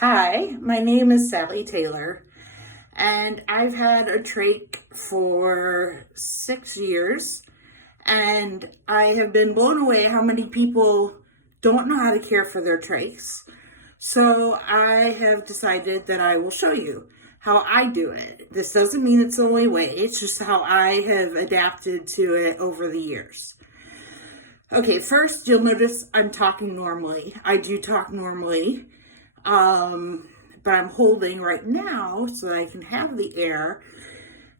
Hi, my name is Sally Taylor, and I've had a trach for 6 years, and I have been blown away how many people don't know how to care for their trachs. So I have decided that I will show you how I do it. This doesn't mean it's the only way, it's just how I have adapted to it over the years. Okay, first you'll notice I'm talking normally. I do talk normally. But I'm holding right now so that I can have the air,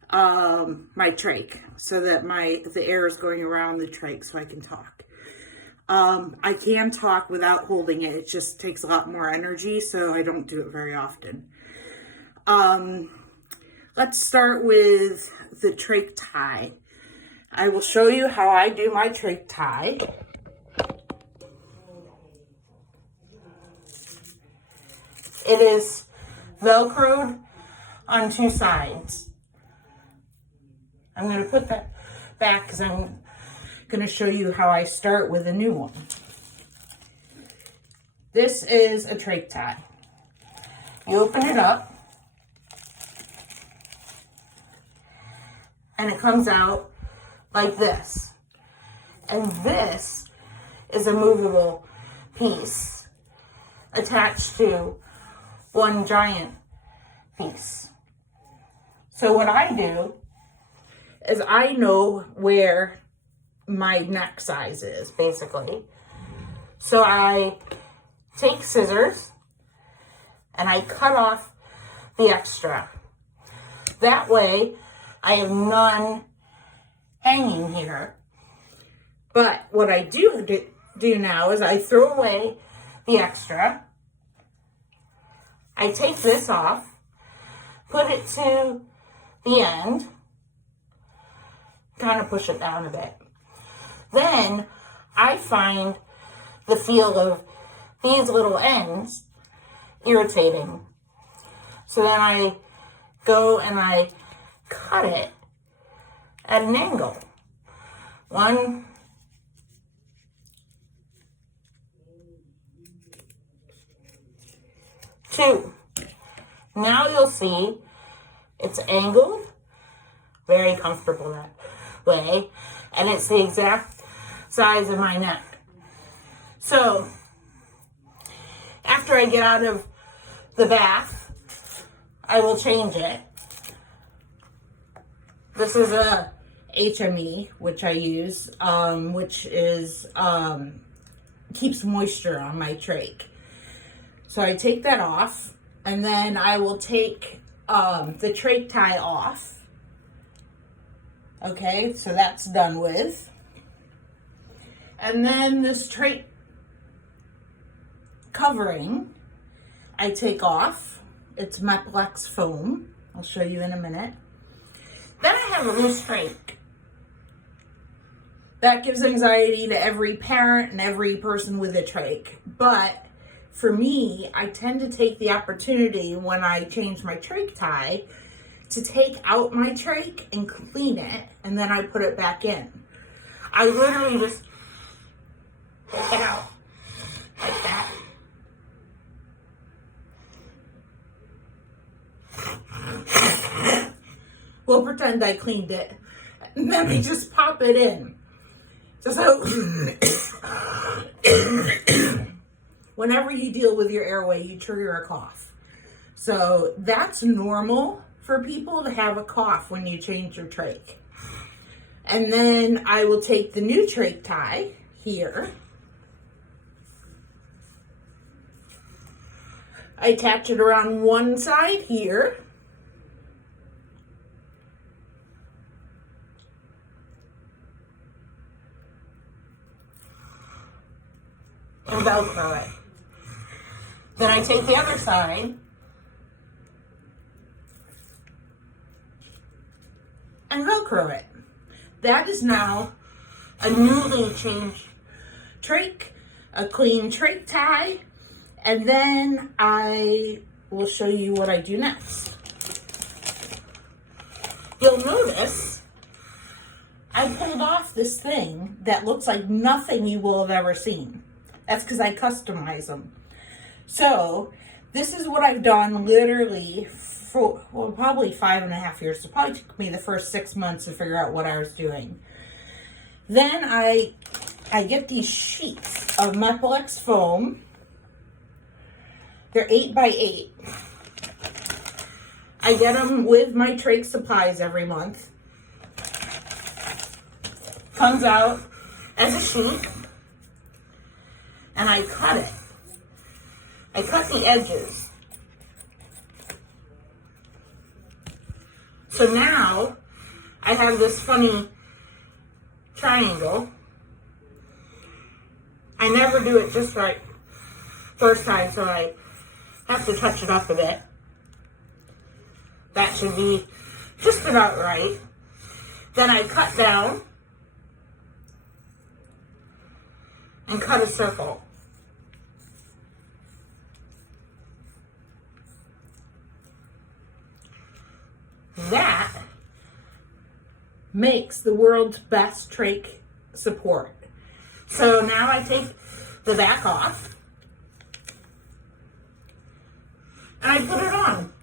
my trach, so that the air is going around the trach so I can talk. I can talk without holding it. It just takes a lot more energy, so I don't do it very often. Let's start with the trach tie. I will show you how I do my trach tie. It is Velcroed on two sides. I'm going to put that back because I'm going to show you how I start with a new one. This is a trach tie. You open it up, and it comes out like this. And this is a movable piece attached to one giant piece. So what I do is I know where my neck size is, basically. So I take scissors and I cut off the extra. That way I have none hanging here. But what I do now is I throw away the extra. I take this off, put it to the end, kind of push it down a bit. Then I find the feel of these little ends irritating. So then I go and I cut it at an angle. 1, 2. Now you'll see it's angled, very comfortable that way, and it's the exact size of my neck. So after I get out of the bath, I will change it. This is a HME, which I use, which is keeps moisture on my trach. So I take that off, and then I will take the trach tie off. Okay, so that's done with. And then this trach covering, I take off. It's Meplex foam. I'll show you in a minute. Then I have a loose trach. That gives anxiety to every parent and every person with a trach. But for me, I tend to take the opportunity when I change my trach tie to take out my trach and clean it, and then I put it back in. I literally just take it out like that. We'll pretend I cleaned it, and then I just pop it in. Just so whenever you deal with your airway, you trigger a cough. So that's normal for people to have a cough when you change your trach. And then I will take the new trach tie here. I attach it around one side here. And Velcro it. Then I take the other side and Velcro it. That is now a newly changed trach, a clean trach tie, and then I will show you what I do next. You'll notice I pulled off this thing that looks like nothing you will have ever seen. That's because I customize them. So This is what I've done literally for, well, probably 5.5 years. It probably took me the first 6 months to figure out what I was doing. Then I get these sheets of Mepilex foam. They're 8x8. I get them with my trach supplies every month. Comes out as a sheet. And I cut it. I cut the edges. So now I have this funny triangle. I never do it just right first time, so I have to touch it up a bit. That should be just about right. Then I cut down and cut a circle. That makes the world's best trach support. So now I take the back off and I put it on.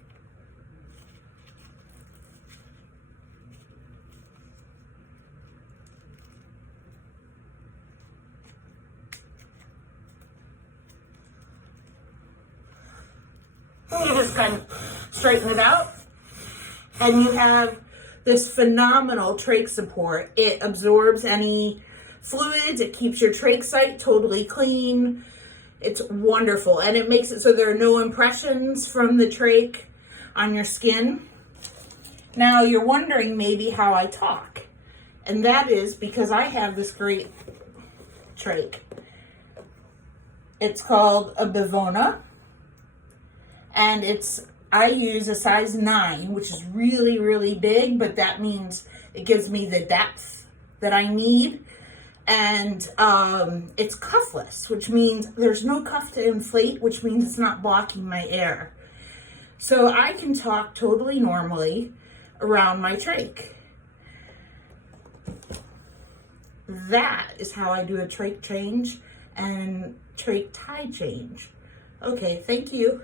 And you just kind of straighten it out. And you have this phenomenal trach support. It absorbs any fluids. It keeps your trach site totally clean. It's wonderful. And it makes it so there are no impressions from the trach on your skin. Now you're wondering maybe how I talk. And that is because I have this great trach. It's called a Bivona. And I use a size 9, which is really, really big, but that means it gives me the depth that I need. And it's cuffless, which means there's no cuff to inflate, which means it's not blocking my air. So I can talk totally normally around my trach. That is how I do a trach change and trach tie change. Okay, thank you.